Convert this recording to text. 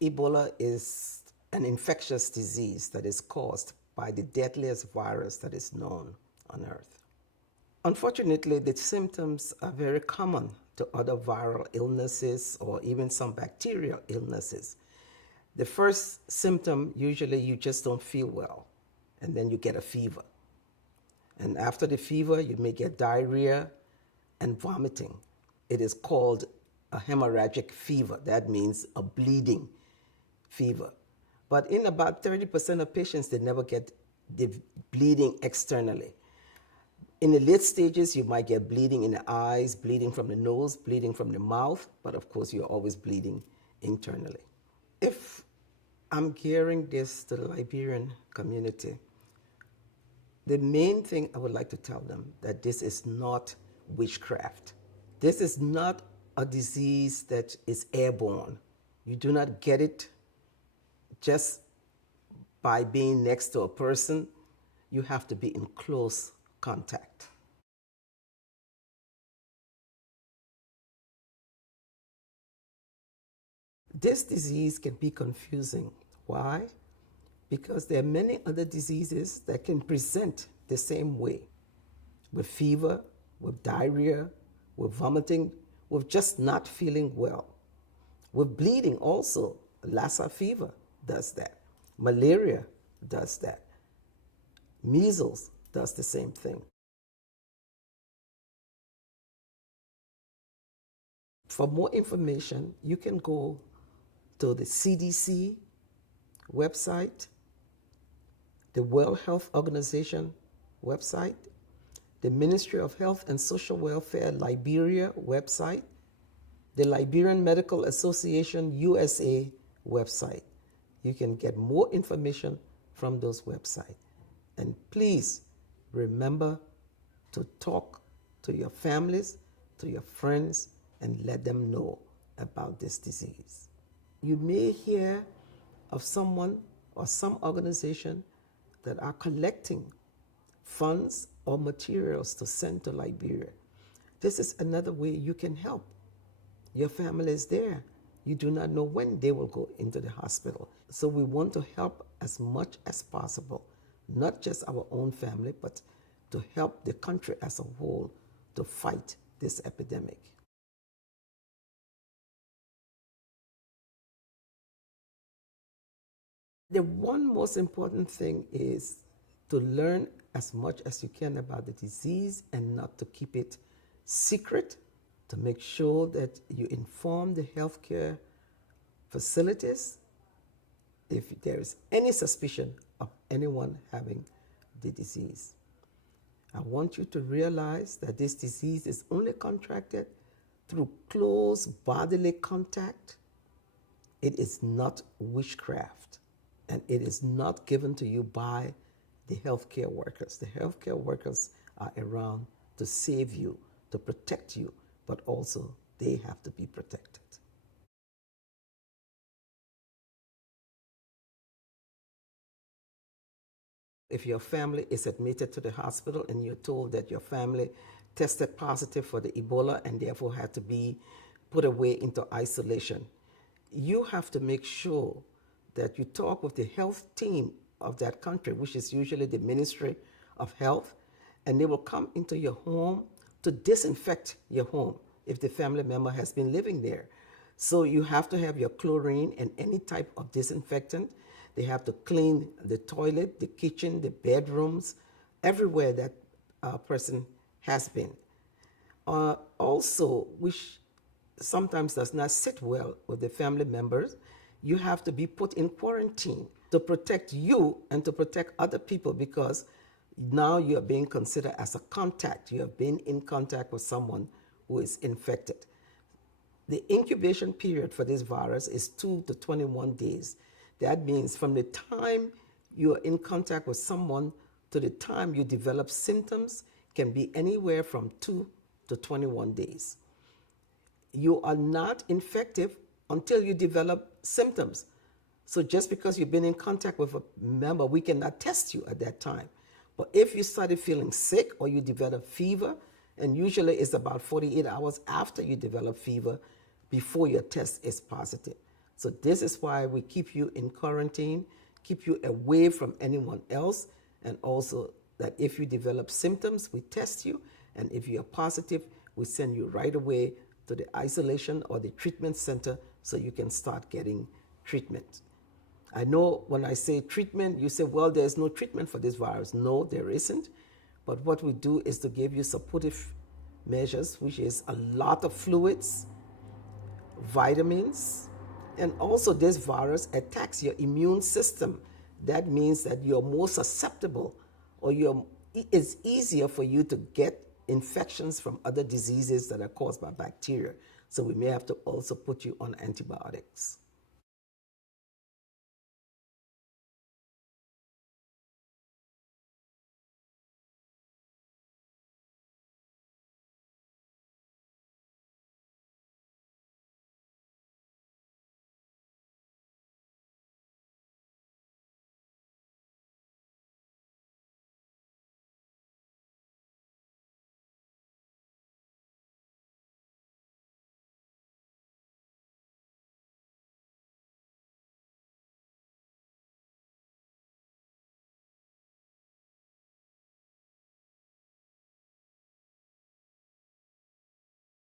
Ebola is an infectious disease that is caused by the deadliest virus that is known on Earth. Unfortunately, the symptoms are very common to other viral illnesses or even some bacterial illnesses. The first symptom, usually you just don't feel well, and then you get a fever. And after the fever, you may get diarrhea and vomiting. It is called a hemorrhagic fever. That means a bleeding fever. But in about 30% of patients, they never get the bleeding externally. In the late stages, you might get bleeding in the eyes, bleeding from the nose, bleeding from the mouth, but of course, you're always bleeding internally. If I'm gearing this to the Liberian community, the main thing I would like to tell them that this is not witchcraft. This is not a disease that is airborne. You do not get it just by being next to a person. You have to be in close contact. This disease can be confusing. Why? Because there are many other diseases that can present the same way, with fever, with diarrhea, with vomiting, with just not feeling well. With bleeding also, Lassa fever does that. Malaria does that. Measles does the same thing. For more information, you can go to the CDC website, the World Health Organization website, the Ministry of Health and Social Welfare Liberia website, the Liberian Medical Association USA website. You can get more information from those websites. And please remember to talk to your families, to your friends, and let them know about this disease. You may hear of someone or some organization that are collecting funds or materials to send to Liberia. This is another way you can help. Your family is there. You do not know when they will go into the hospital. So we want to help as much as possible, not just our own family, but to help the country as a whole to fight this epidemic. The one most important thing is to learn as much as you can about the disease and not to keep it secret, to make sure that you inform the healthcare facilities if there is any suspicion of anyone having the disease. I want you to realize that this disease is only contracted through close bodily contact. It is not witchcraft, and it is not given to you by the healthcare workers. The healthcare workers are around to save you, to protect you, but also they have to be protected. If your family is admitted to the hospital and you're told that your family tested positive for the Ebola and therefore had to be put away into isolation, you have to make sure that you talk with the health team of that country, which is usually the Ministry of Health, and they will come into your home to disinfect your home if the family member has been living there. So you have to have your chlorine and any type of disinfectant. They have to clean the toilet, the kitchen, the bedrooms, everywhere that person has been. Also, which sometimes does not sit well with the family members, you have to be put in quarantine to protect you and to protect other people, because now you are being considered as a contact. You have been in contact with someone who is infected. The incubation period for this virus is 2 to 21 days. That means from the time you are in contact with someone to the time you develop symptoms can be anywhere from 2 to 21 days. You are not infective until you develop symptoms. So just because you've been in contact with a member, we cannot test you at that time. But if you started feeling sick or you develop fever, and usually it's about 48 hours after you develop fever before your test is positive. So this is why we keep you in quarantine, keep you away from anyone else, and also that if you develop symptoms, we test you, and if you are positive, we send you right away to the isolation or the treatment center so you can start getting treatment. I know when I say treatment, you say, well, there's no treatment for this virus. No, there isn't. But what we do is to give you supportive measures, which is a lot of fluids, vitamins, and also this virus attacks your immune system. That means that you're more susceptible, or it's easier for you to get infections from other diseases that are caused by bacteria. So we may have to also put you on antibiotics.